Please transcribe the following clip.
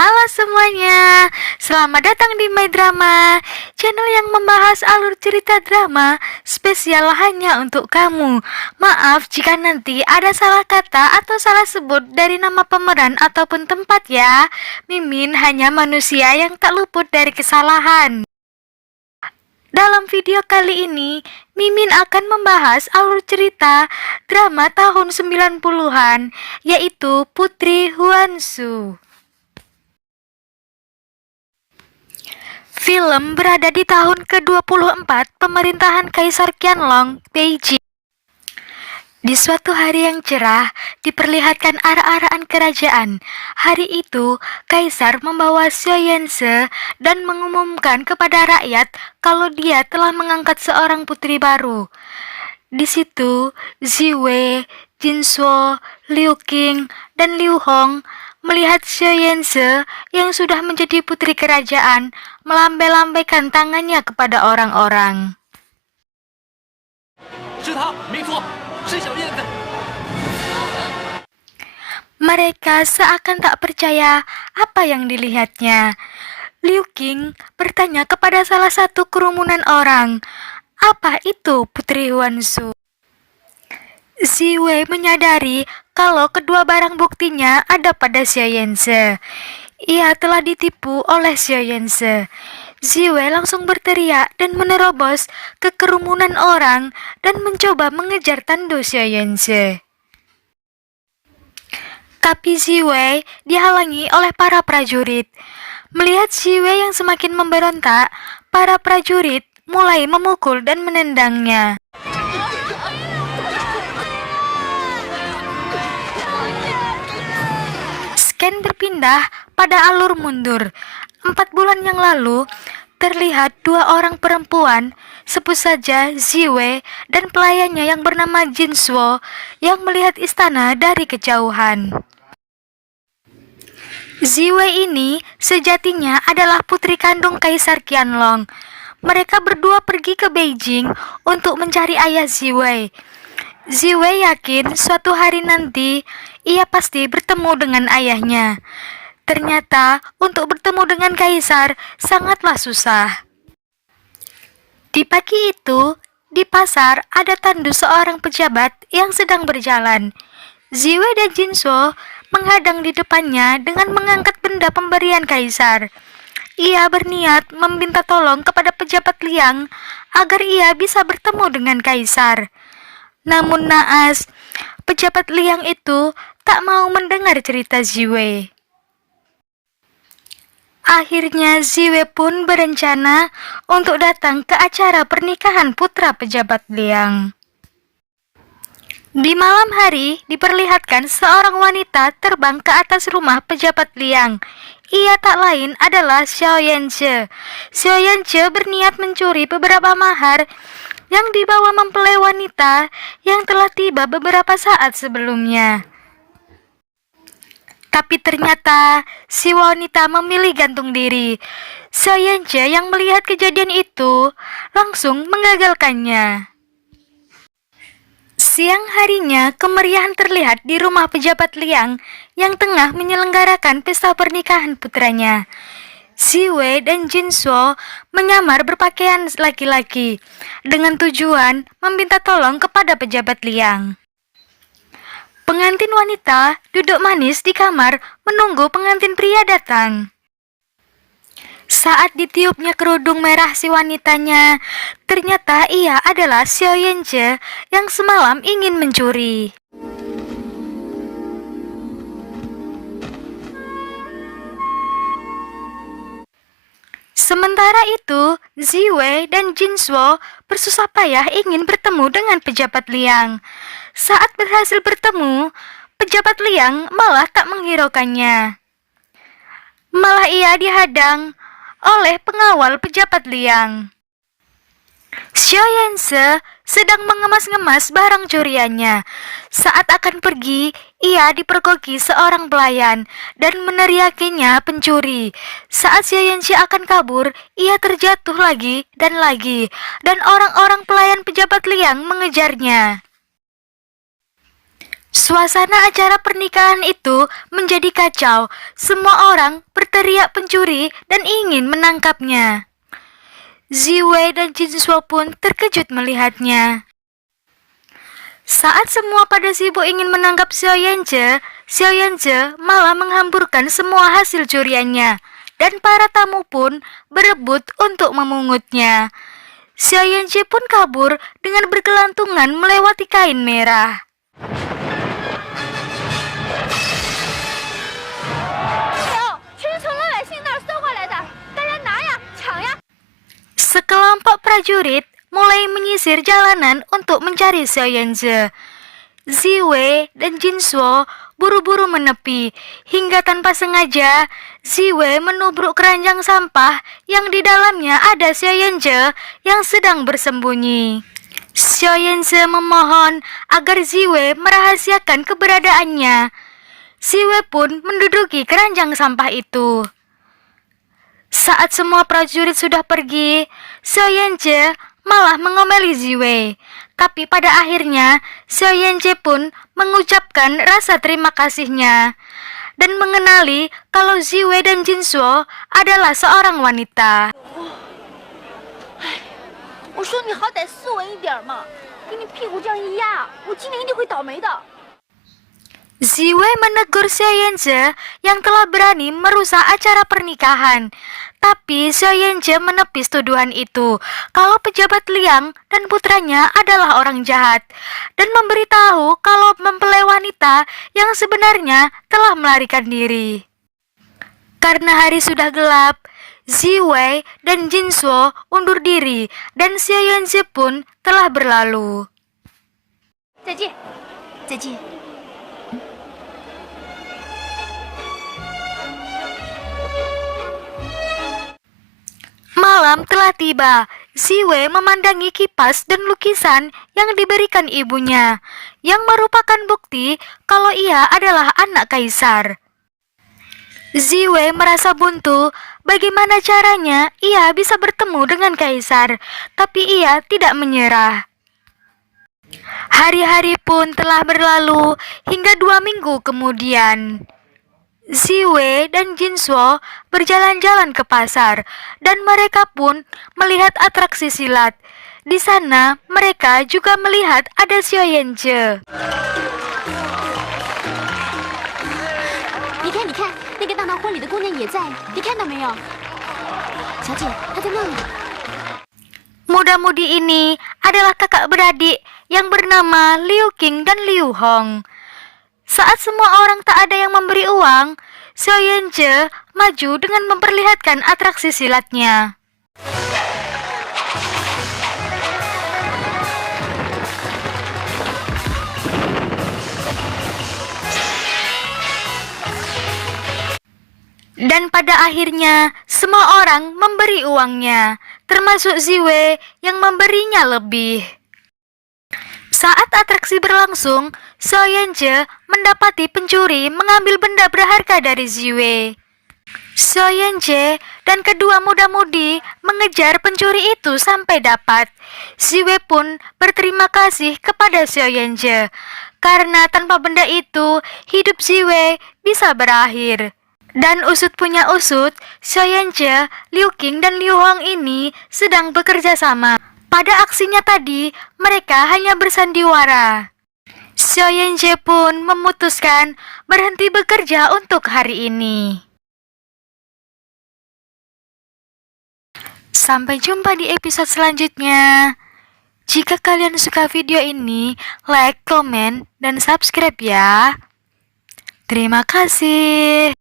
Halo semuanya, selamat datang di My Drama, channel yang membahas alur cerita drama spesial hanya untuk kamu. Maaf jika nanti ada salah kata atau salah sebut dari nama pemeran ataupun tempat ya. Mimin hanya manusia yang tak luput dari kesalahan. Dalam video kali ini, Mimin akan membahas alur cerita drama tahun 90-an, yaitu Putri Huansu. Film berada di tahun ke-24 pemerintahan Kaisar Qianlong, Beijing. Di suatu hari yang cerah, diperlihatkan arak-arakan kerajaan. Hari itu, Kaisar membawa Xiao Yanse dan mengumumkan kepada rakyat kalau dia telah mengangkat seorang putri baru. Di situ, Ziwei, Jinsuo, Liu Qing, dan Liu Hong melihat Xiao Yanse yang sudah menjadi putri kerajaan melambai-lambaikan tangannya kepada orang-orang. Mereka seakan tak percaya apa yang dilihatnya. Liu Qing bertanya kepada salah satu kerumunan orang, "Apa itu Putri Huansu?" Ziwei menyadari kalau kedua barang buktinya ada pada Xiao Yanse. Ia telah ditipu oleh Xiao Yanse. Ziwei langsung berteriak dan menerobos ke kerumunan orang dan mencoba mengejar tandu Xiao Yanse. Tapi Ziwei dihalangi oleh para prajurit. Melihat Ziwei yang semakin memberontak, para prajurit mulai memukul dan menendangnya. Scan berpindah pada alur mundur. 4 bulan yang lalu, terlihat dua orang perempuan, sebut saja Ziwei dan pelayannya yang bernama Jinsuo, yang melihat istana dari kejauhan. Ziwei ini sejatinya adalah putri kandung Kaisar Qianlong. Mereka berdua pergi ke Beijing untuk mencari ayah Ziwei. Ziwei yakin suatu hari nanti ia pasti bertemu dengan ayahnya. Ternyata untuk bertemu dengan Kaisar sangatlah susah. Di pagi itu, di pasar ada tandu seorang pejabat yang sedang berjalan. Ziwei dan Jinsuo menghadang di depannya dengan mengangkat benda pemberian Kaisar. Ia berniat meminta tolong kepada pejabat Liang agar ia bisa bertemu dengan Kaisar. Namun naas, pejabat Liang itu tak mau mendengar cerita Ziwei. Akhirnya Ziwei pun berencana untuk datang ke acara pernikahan putra pejabat Liang. Di malam hari diperlihatkan seorang wanita terbang ke atas rumah pejabat Liang. Ia tak lain adalah Xiao Yanse. Xiao Yanse berniat mencuri beberapa mahar yang dibawa mempelai wanita yang telah tiba beberapa saat sebelumnya. Tapi ternyata si wanita memilih gantung diri. Xiao Yanse yang melihat kejadian itu langsung mengagalkannya. Siang harinya, kemeriahan terlihat di rumah pejabat Liang yang tengah menyelenggarakan pesta pernikahan putranya. Ziwei dan Jinsuo menyamar berpakaian laki-laki dengan tujuan meminta tolong kepada pejabat Liang. Pengantin wanita duduk manis di kamar menunggu pengantin pria datang. Saat ditiupnya kerudung merah si wanitanya, ternyata ia adalah Xiao Yanse yang semalam ingin mencuri. Sementara itu, Ziwei dan Jinsuo bersusah payah ingin bertemu dengan pejabat Liang. Saat berhasil bertemu, pejabat Liang malah tak menghiraukannya. Malah ia dihadang oleh pengawal pejabat Liang. Xiao Yanse sedang mengemas-ngemas barang curiannya. Saat akan pergi, ia dipergoki seorang pelayan dan meneriakinya pencuri. Saat Xiao Yanse akan kabur, ia terjatuh lagi, dan orang-orang pelayan pejabat Liang mengejarnya. Suasana acara pernikahan itu menjadi kacau. Semua orang berteriak pencuri dan ingin menangkapnya. Ziwei dan Jinsuo pun terkejut melihatnya. Saat semua pada sibuk ingin menangkap Xiao Yanzhe malah menghamburkan semua hasil curiannya, dan para tamu pun berebut untuk memungutnya. Xiao Yanzhe pun kabur dengan bergelantungan melewati kain merah. Sekelompok prajurit mulai menyisir jalanan untuk mencari Xiao Yanzhe. Ziwei dan Jinsuo buru-buru menepi, hingga tanpa sengaja Ziwei menubruk keranjang sampah yang di dalamnya ada Xiao Yanzhe yang sedang bersembunyi. Xiao Yanzhe memohon agar Ziwei merahasiakan keberadaannya. Ziwei pun menduduki keranjang sampah itu. Saat semua prajurit sudah pergi, Xiao Yanzhe malah mengomeli Ziwei. Tapi pada akhirnya, Xiao Yanzhe pun mengucapkan rasa terima kasihnya dan mengenali kalau Ziwei dan Jinsuo adalah seorang wanita. 我说你好歹斯文一点嘛，给你屁股这样一压，我今年一定会倒霉的。 Ziwei menegur Xiao Yanzhe yang telah berani merusak acara pernikahan. Tapi Xiao Yanzhe menepis tuduhan itu kalau pejabat Liang dan putranya adalah orang jahat, dan memberitahu kalau mempelai wanita yang sebenarnya telah melarikan diri. Karena hari sudah gelap, Ziwei dan Jinsuo undur diri dan Xiao Yanzhe pun telah berlalu. 再见，再见。 Malam telah tiba. Ziwei memandangi kipas dan lukisan yang diberikan ibunya, yang merupakan bukti kalau ia adalah anak kaisar. Ziwei merasa buntu. Bagaimana caranya ia bisa bertemu dengan kaisar, tapi ia tidak menyerah. Hari-hari pun telah berlalu hingga 2 minggu kemudian. Ziwei dan Jinsuo berjalan-jalan ke pasar, dan mereka pun melihat atraksi silat. Di sana mereka juga melihat ada Xiao Yanzhe. 你看，你看，那个大闹婚礼的姑娘也在，你看到没有？小姐，她在那里。 Muda-mudi ini adalah kakak beradik yang bernama Liu Qing dan Liu Hong. Saat semua orang tak ada yang memberi uang, Xiao Yanzhe maju dengan memperlihatkan atraksi silatnya. Dan pada akhirnya, semua orang memberi uangnya, termasuk Ziwei yang memberinya lebih. Saat atraksi berlangsung, Xiao Yanzhe mendapati pencuri mengambil benda berharga dari Ziwei. Xiao Yanzhe dan kedua muda-mudi mengejar pencuri itu sampai dapat. Ziwei pun berterima kasih kepada Xiao Yanzhe, karena tanpa benda itu, hidup Ziwei bisa berakhir. Dan usut punya usut, Xiao Yanzhe, Liu Qing dan Liu Hong ini sedang bekerja sama. Pada aksinya tadi, mereka hanya bersandiwara. Xiao Yanzhe pun memutuskan berhenti bekerja untuk hari ini. Sampai jumpa di episode selanjutnya. Jika kalian suka video ini, like, komen, dan subscribe ya. Terima kasih.